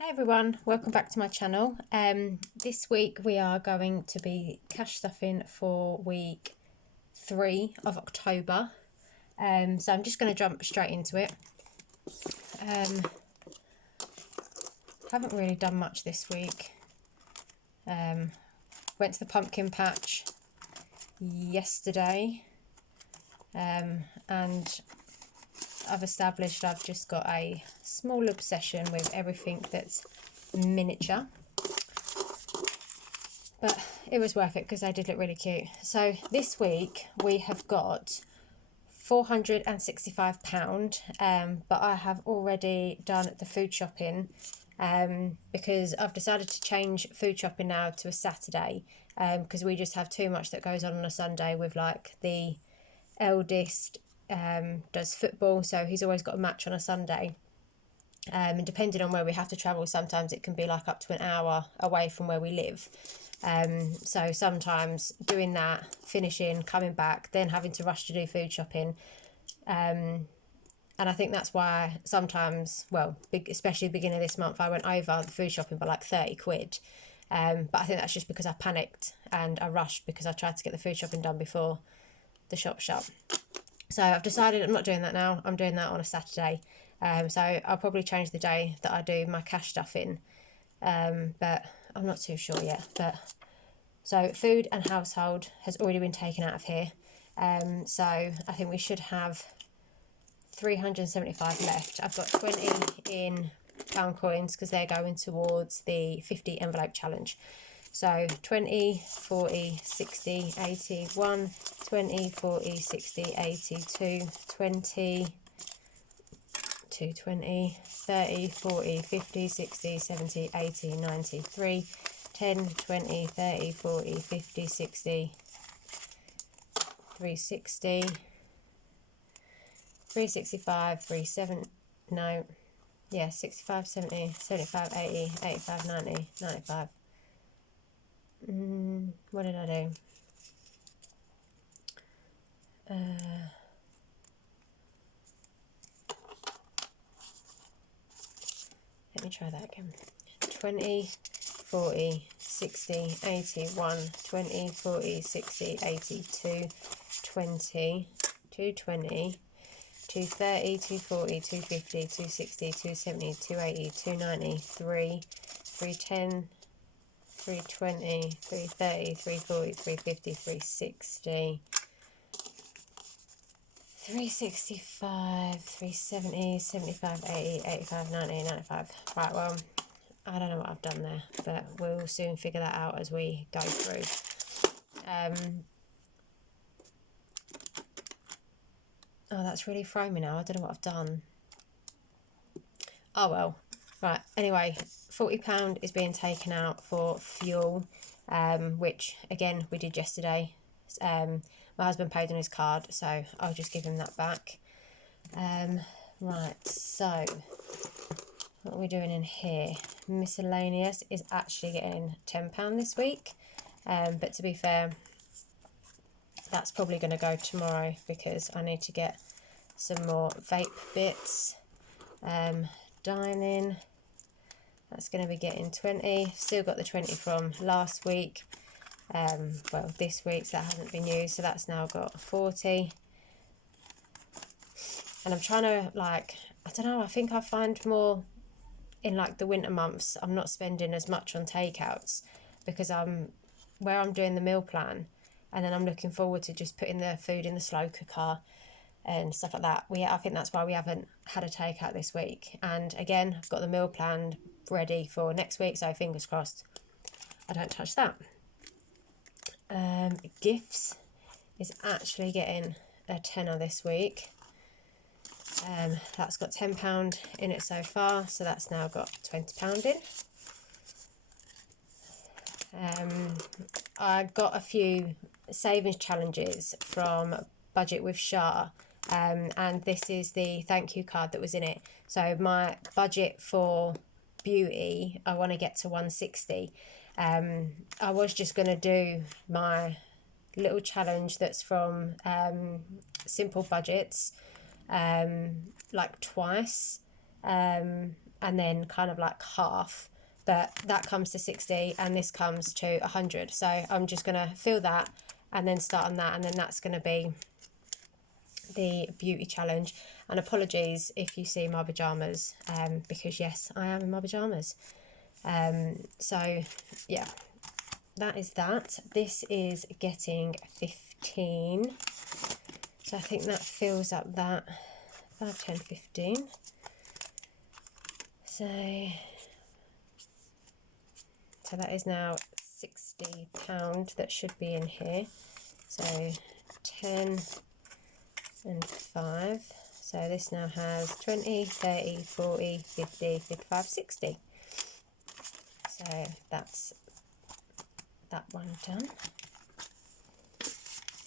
Hey everyone, welcome back to my channel. This week we are going to be cash stuffing for week 3 of October. So I'm just going to jump straight into it. Haven't really done much this week. Went to the pumpkin patch yesterday, and I've established I've just got a small obsession with everything that's miniature, but it was worth it because they did look really cute. So this week we have got £465, but I have already done the food shopping because I've decided to change food shopping now to a Saturday, because we just have too much that goes on a Sunday with, like, the eldest does football, so he's always got a match on a Sunday, and depending on where we have to travel, sometimes it can be like up to an hour away from where we live. So sometimes doing that, finishing, coming back, then having to rush to do food shopping, and I think that's why sometimes, well, especially the beginning of this month, I went over the food shopping by like 30 quid. But I think that's just because I panicked and I rushed because I tried to get the food shopping done before the shop shut. So I've decided I'm not doing that now. I'm doing that on a Saturday. So I'll probably change the day that I do my cash stuffing. But I'm not too sure yet. But so food and household has already been taken out of here. So I think we should have 375 left. I've got 20 in pound coins because they're going towards the 50 envelope challenge. So 20, 40, 60, 80, 1, 20, 40, 60, 80, 2, 20, 220, 30, 40, 50, 60, 70, 80, 90, 3, 10, 20, 30, 40, 50, 60, 360, 365, 37, no, yeah, 65, 70, 75, 80, 85, 90, 95. What did I do? Let me try that again. 20, 40, 60, 80, 1, 20, 40, 60, 80, 2, 20, 220, 230, 240, 250, 260, 270, 280, 290, 3, 310, 320, 330, 340, 350, 360, 365, 370, 75, 80, 85, 90, 95. Right, well, I don't know what I've done there, but we'll soon figure that out as we go through. Oh, that's really thrown me now. I don't know what I've done. Oh, well. Right, anyway, £40 is being taken out for fuel, which, again, we did yesterday. My husband paid on his card, so I'll just give him that back. Right, so what are we doing in here? Miscellaneous is actually getting £10 this week, but to be fair, that's probably going to go tomorrow because I need to get some more vape bits. Dining, that's going to be getting 20. Still got the 20 from last week. Well, this week's that hasn't been used, so that's now got 40. And I'm trying to, like, I don't know, I think I find more in like the winter months I'm not spending as much on takeouts because I'm doing the meal plan, and then I'm looking forward to just putting the food in the slow cooker and stuff like that. I think that's why we haven't had a takeout this week. And again, I've got the meal plan ready for next week, so fingers crossed I don't touch that. Gifts is actually getting a tenner this week. That's got £10 in it so far, so that's now got £20 in. I got a few savings challenges from Budget with Shah, and this is the thank you card that was in it. So my budget for beauty, I want to get to 160. I was just going to do my little challenge that's from Simple Budgets, like twice, and then kind of like half, but that comes to 60 and this comes to 100. So I'm just going to fill that and then start on that, and then that's going to be the beauty challenge. And apologies if you see my pajamas, because yes, I am in my pajamas. So yeah, that is that. This is getting 15, so I think that fills up that 5, 10, 15. So that is now £60 that should be in here. So 10 and 5. So this now has 20, 30, 40, 50, 55, 60. So that's that one done.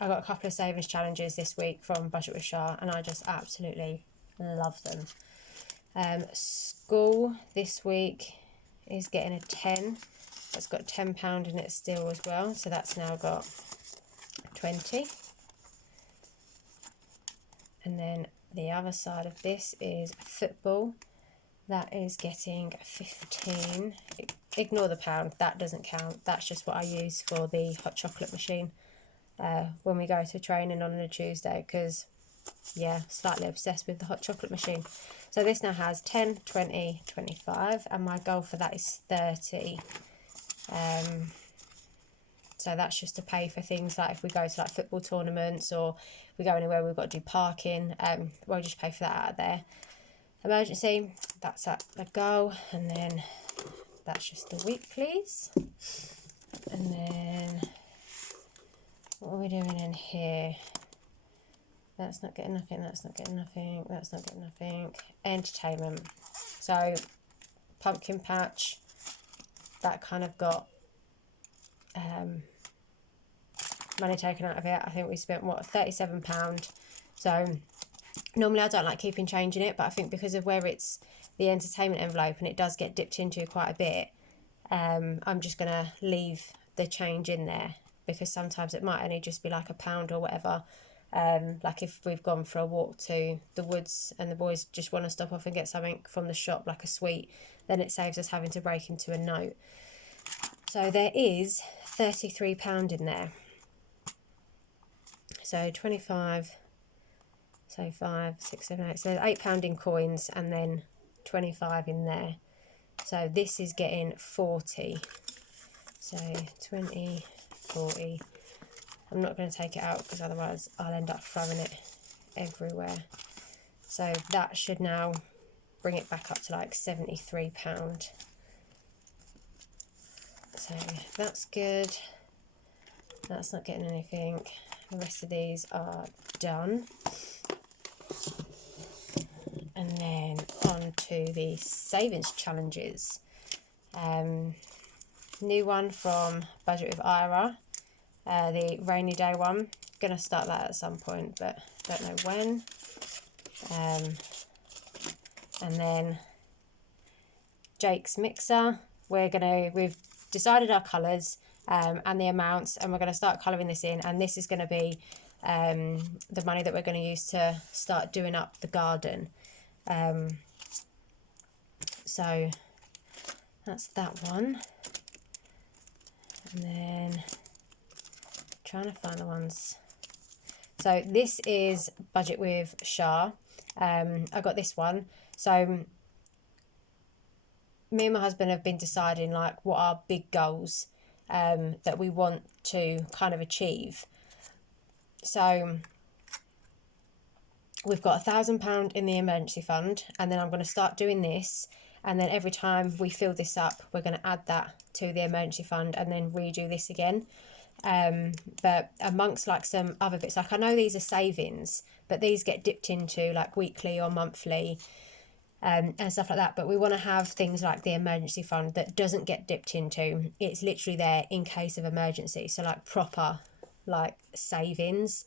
I got a couple of savings challenges this week from Budget with Shah, and I just absolutely love them. School this week is getting a 10. It's got £10 in it still as well, so that's now got 20. And then the other side of this is football. That is getting 15. Ignore the pound, that doesn't count. That's just what I use for the hot chocolate machine when we go to training on a Tuesday, because, yeah, slightly obsessed with the hot chocolate machine. So this now has 10, 20, 25, and my goal for that is 30. So that's just to pay for things like if we go to like football tournaments or we go anywhere we've got to do parking, we'll just pay for that out of there. Emergency, that's at a go, and then that's just the weeklies. And then what are we doing in here? That's not getting nothing, that's not getting nothing, that's not getting nothing. Entertainment. So pumpkin patch, that kind of got money taken out of it. I think we spent what, £37. So normally I don't like keeping change in it, but I think because of where it's the entertainment envelope and it does get dipped into quite a bit, I'm just going to leave the change in there, because sometimes it might only just be like £1 or whatever. Like if we've gone for a walk to the woods and the boys just want to stop off and get something from the shop, like a sweet, then it saves us having to break into a note. So there is £33 in there. So 25, so 5, 6, 7, 8. So £8 in coins and then 25 in there. So this is getting 40. So 20, 40. I'm not going to take it out because otherwise I'll end up throwing it everywhere. So that should now bring it back up to like £73. So that's good. That's not getting anything. The rest of these are done. And then on to the savings challenges. New one from Budget with Ira, the rainy day one. Going to start that at some point, but don't know when. And then Jake's Mixer. We've decided our colours and the amounts, and we're going to start colouring this in, and this is going to be the money that we're going to use to start doing up the garden. So that's that one. And then trying to find the ones. So this is Budget with Shah. I got this one. So me and my husband have been deciding like what our big goals that we want to kind of achieve. So we've got £1,000 in the emergency fund, and then I'm going to start doing this, and then every time we fill this up we're going to add that to the emergency fund and then redo this again. But amongst like some other bits, like I know these are savings, but these get dipped into like weekly or monthly and stuff like that. But we want to have things like the emergency fund that doesn't get dipped into. It's literally there in case of emergency. So like proper like savings.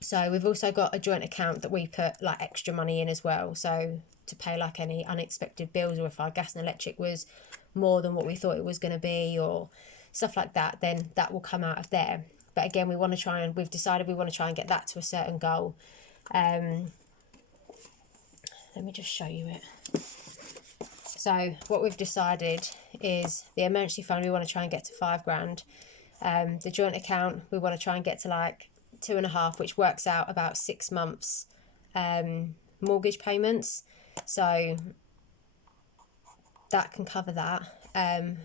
So we've also got a joint account that we put like extra money in as well. So to pay like any unexpected bills, or if our gas and electric was more than what we thought it was going to be or stuff like that, then that will come out of there. But again, we've decided we want to try and get that to a certain goal. And let me just show you it. So what we've decided is the emergency fund, we want to try and get to £5,000. The joint account, we want to try and get to like 2.5, which works out about 6 months mortgage payments. So that can cover that.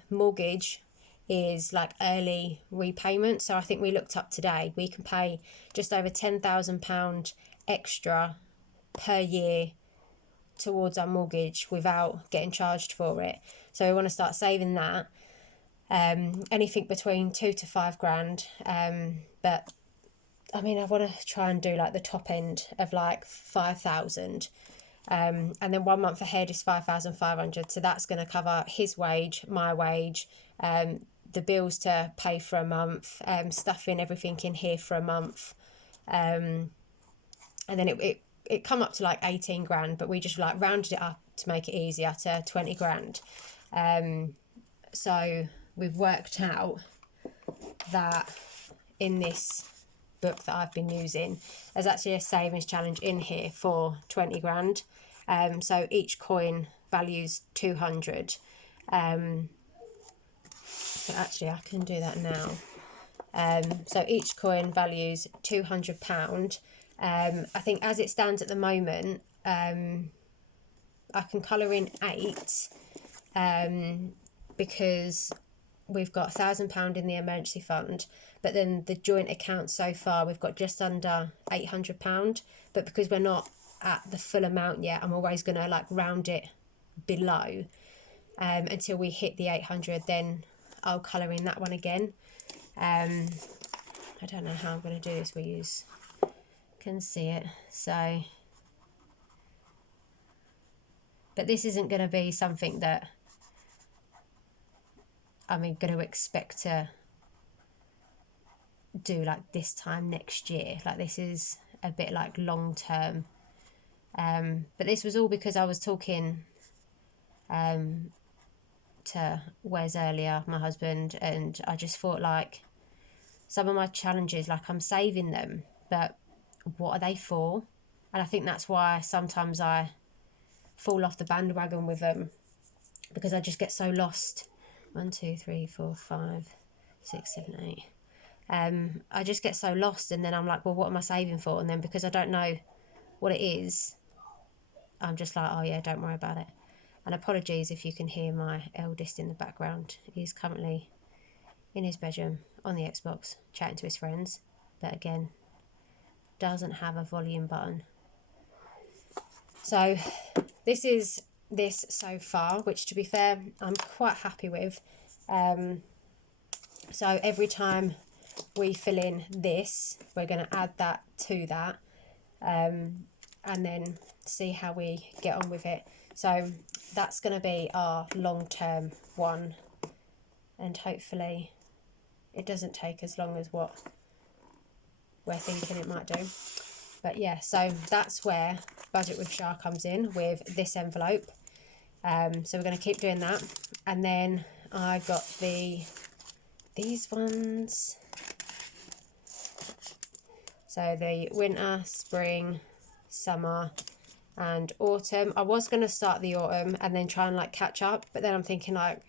Mortgage is like early repayment. So I think we looked up today, we can pay just over £10,000 extra per year towards our mortgage without getting charged for it. So we want to start saving that. Anything between 2 to 5 grand. But I mean, I want to try and do like the top end of like 5,000. And then 1 month ahead is 5,500. So that's going to cover his wage, my wage, the bills to pay for a month, stuffing everything in here for a month. And then it come up to like 18 grand, but we just like rounded it up to make it easier to 20 grand. So we've worked out that in this book that I've been using, there's actually a savings challenge in here for 20 grand. So each coin values 200. So actually I can do that now. So each coin values £200. I think as it stands at the moment, I can colour in 8 because we've got £1,000 in the emergency fund, but then the joint account so far we've got just under £800. But because we're not at the full amount yet, I'm always going to like round it below until we hit the 800. Then I'll colour in that one again. I don't know how I'm going to do this. Can see it, so but this isn't going to be something that I'm going to expect to do like this time next year. Like this is a bit like long term, but this was all because I was talking to Wes earlier, my husband, and I just thought like some of my challenges, like I'm saving them, but what are they for? And I think that's why sometimes I fall off the bandwagon with them, because I just get so lost. 1 2 3 4 5 6 7 8. I just get so lost, and then I'm like, well, what am I saving for? And then because I don't know what it is, I'm just like, oh yeah, don't worry about it. And apologies if you can hear my eldest in the background. He's currently in his bedroom on the Xbox chatting to his friends, but again, doesn't have a volume button. So this is this so far, which to be fair, I'm quite happy with. So every time we fill in this, we're going to add that to that, and then see how we get on with it. So that's going to be our long-term one, and hopefully it doesn't take as long as what we're thinking it might do. But yeah, so that's where Budget with Shah comes in, with this envelope. So we're going to keep doing that. And then I got these ones. So the winter, spring, summer and autumn. I was going to start the autumn and then try and like catch up, but then I'm thinking like,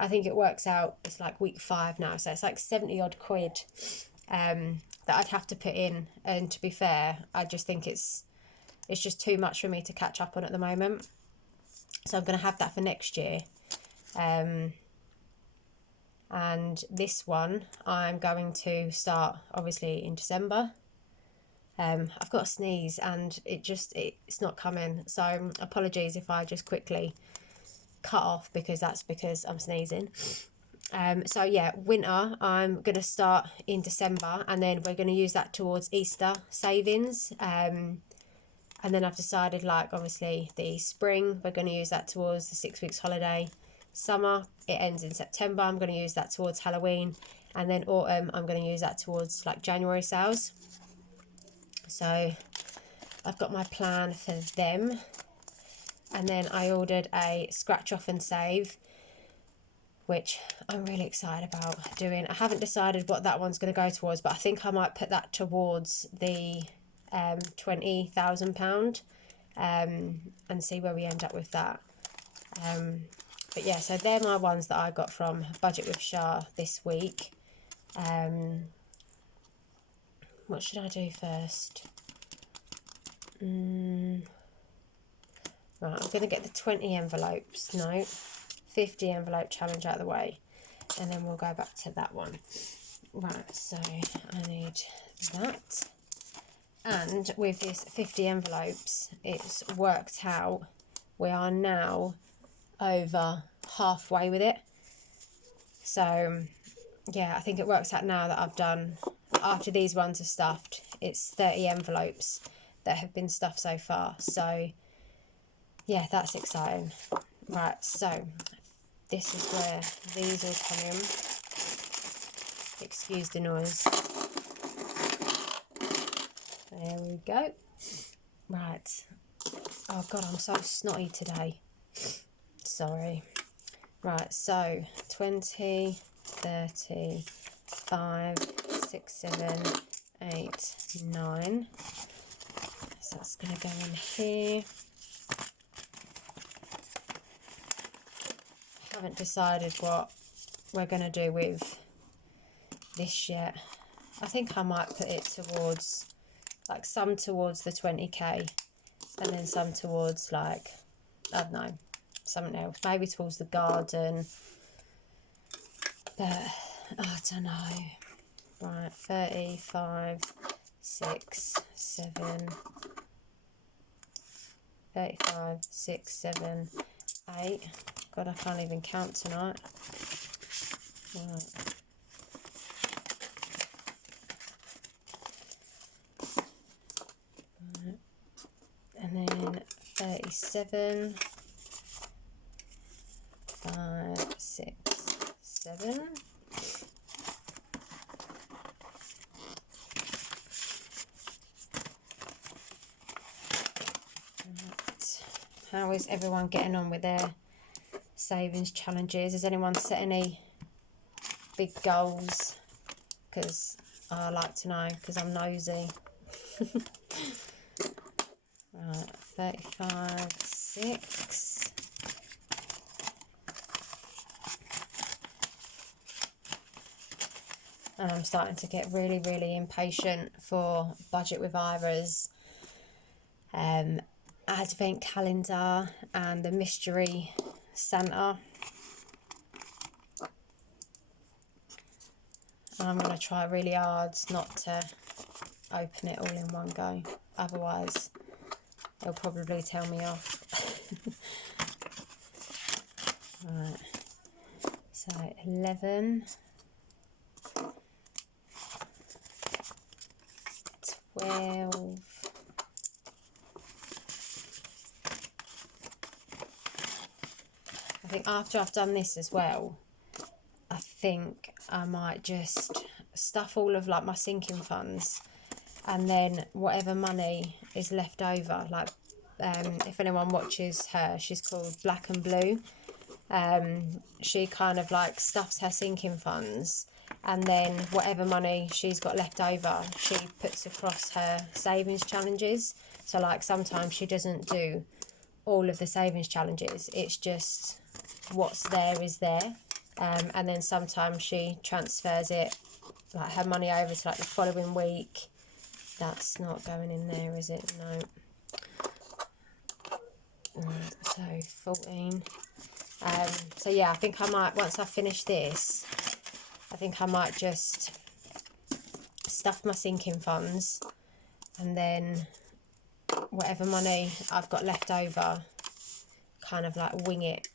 I think it works out, it's like week 5 now, so it's like 70 odd quid that I'd have to put in. And to be fair, I just think it's just too much for me to catch up on at the moment. So I'm going to have that for next year. And this one I'm going to start obviously in December. I've got a sneeze and it's not coming, so apologies if I just quickly cut off, because I'm sneezing. So yeah, winter I'm going to start in December, and then we're going to use that towards Easter savings. And then I've decided, like, obviously the spring we're going to use that towards the 6 weeks holiday. Summer, it ends in September, I'm going to use that towards Halloween. And then autumn, I'm going to use that towards like January sales. So I've got my plan for them. And then I ordered a scratch off and save, which I'm really excited about doing. I haven't decided what that one's going to go towards, but I think I might put that towards the £20,000 and see where we end up with that. But yeah, so they're my ones that I got from Budget with Shah this week. What should I do first? Right, I'm going to get the 20 envelopes, no, 50 envelope challenge out of the way, and then we'll go back to that one. Right, so I need that. And with this 50 envelopes, it's worked out. We are now over halfway with it. So, yeah, I think it works out now that I've done, after these ones are stuffed, it's 30 envelopes that have been stuffed so far. So, yeah, that's exciting. Right, so this is where these all come in. Excuse the noise. There we go. Right. Oh God, I'm so snotty today. Sorry. Right, so 20, 30, 5, 6, 7, 8, 9. So that's going to go in here. Haven't decided what we're going to do with this yet. I think I might put it towards, like, some towards the 20k and then some towards, like, I don't know, something else, maybe towards the garden, but I don't know. Right, 35, 6, 7, 35, 6, 7, 8. God, I can't even count tonight. Right. And then 37, 5, 6, 7. Right. How is everyone getting on with their savings challenges? Has anyone set any big goals? Because I like to know, because I'm nosy. Right, 35, 6. And I'm starting to get really, really impatient for Budget with Ira's advent calendar and the mystery Santa. And I'm going to try really hard not to open it all in one go. Otherwise, they'll probably tell me off. Right. So 11, 12, 'I think after I've done this as well, I think I might just stuff all of, like, my sinking funds, and then whatever money is left over, like, if anyone watches her, she's called Black and Blue. She kind of, like, stuffs her sinking funds, and then whatever money she's got left over, she puts across her savings challenges. So, like, sometimes she doesn't do all of the savings challenges, it's just what's there is there. And then sometimes she transfers it, like, her money over to, like, the following week. That's not going in there, is it? No. Right, so 14. So yeah, I think I might, once I finish this, I think I might just stuff my sinking funds, and then whatever money I've got left over, kind of like wing it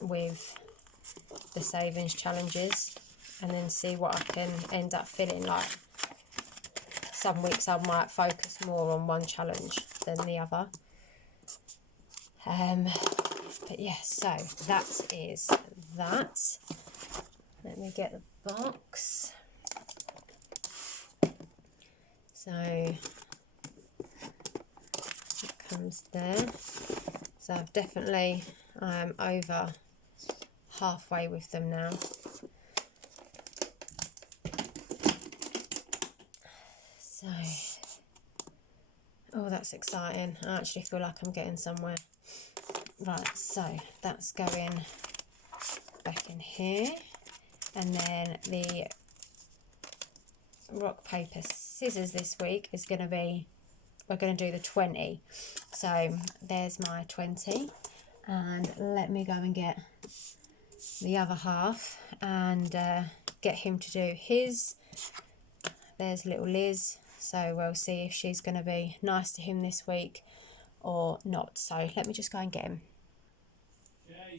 with the savings challenges, and then see what I can end up filling. Like, some weeks I might focus more on one challenge than the other. But yeah, so that is that. Let me get the box. So it comes there. So I've definitely, over halfway with them now. So Oh, that's exciting. I actually feel like I'm getting somewhere. Right, so that's going back in here. And then the rock, paper, scissors this week is going to be, we're going to do the 20. So there's my 20. And let me go and get the other half and get him to do his. There's little Liz. So we'll see if she's going to be nice to him this week or not. So let me just go and get him.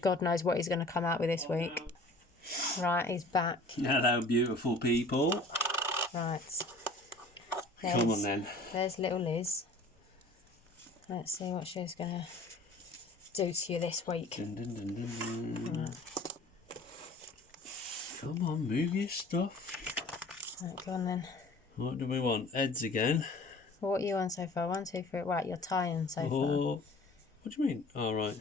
God knows what he's going to come out with this week. Right, he's back. Hello, beautiful people. Right. Come on then. There's little Liz. Let's see what she's going to do to you this week. Dun, dun, dun, dun, dun. Right. Come on, move your stuff. Right, go on then. What do we want? Heads again? What are you on so far? 1, 2, 3. Right, you're tying so What do you mean? All right.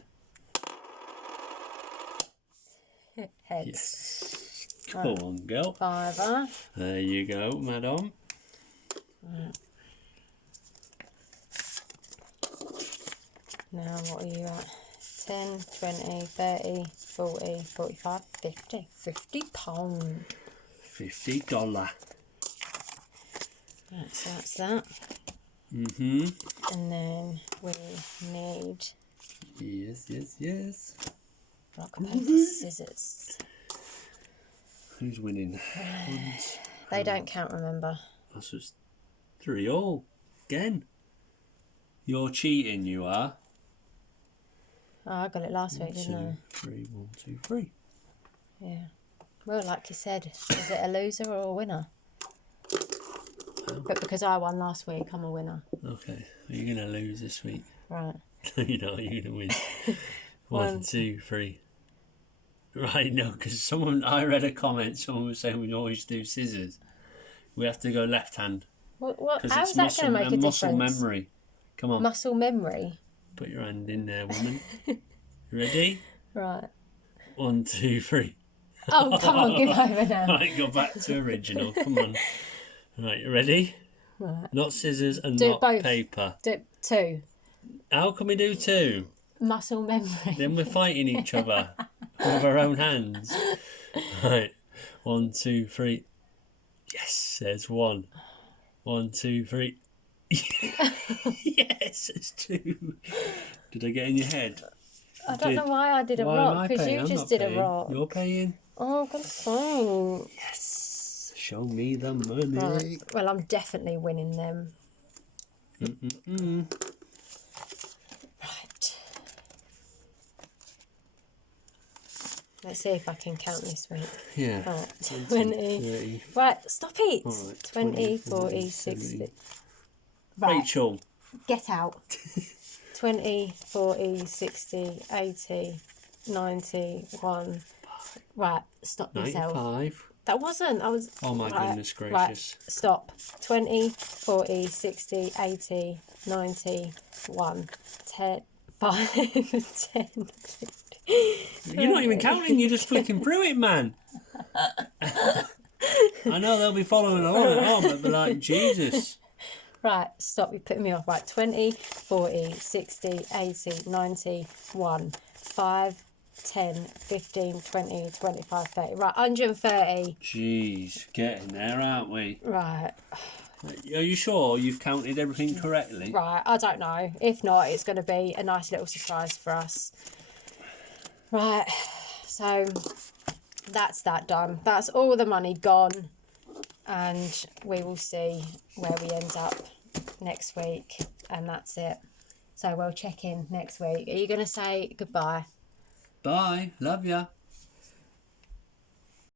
far. Heads. Yes. Come on, girl. Fiver. There you go, madam. Right. Now, what are you at? 10, 20, 30, 40, 45, 50. £50. $50. Right, so that's that. Mm-hmm. And then we need Yes. rock, paper, scissors. Who's winning? They don't count, remember. That's just 3-all. Again. You're cheating, you are. Oh, I got it last week, 1, didn't 2, I? 3, 1, 2, 3. Yeah. Well, like you said, is it a loser or a winner? But because I won last week, I'm a winner. Okay. Are you going to lose this week? Right. No, you're not. You're going to win. 1, 2, 3. Right, no, because I read a comment, someone was saying we always do scissors. We have to go left hand. What? Because How's it's that going to make a muscle difference? memory. Come on. Muscle memory. Put your hand in there, woman. Ready? Right. 1, 2, 3. Oh, come on, give over now. Right, go back to original. Come on. Right, you ready? Right. Not scissors and Do it not both. paper. Do 2. How can we do 2? Muscle memory. Then we're fighting each other with our own hands. Right. 1, 2, 3. Yes, there's 1. 1, 2, 3. Yes, there's 2. Did I get in your head? I don't know why I did a rock, because you just did a rock. You're paying. Oh, good thing. Yes. Show me the money. Right. Well, I'm definitely winning them. Right. Let's see if I can count this week. Yeah. Right. 20. 30. Right, stop it. All right, 20, 40, 60. Right, Rachel. get out. 20, 40, 60, 80, 90, 1. Right, stop yourself. 95. That wasn't. I was. Oh my right, goodness gracious. Right, stop. 20, 40, 60, 80, 90, 1, 10, 5, 10, 50. You're not even counting, you're just flicking through it, man. I know they'll be following along at home, but they're like, Jesus. Right, stop. You're putting me off. Right, 20, 40, 60, 80, 90, 1, 5, 10, 15, 20, 25, 30. Right, 130. Jeez, getting there, aren't we? Right, Are you sure you've counted everything correctly? right. I don't know. If not, it's going to be a nice little surprise for us. Right, so that's that done. That's all the money gone. And we will see where we end up next week. And that's it. So we'll check in next week. Are you going to say goodbye? Bye, love ya.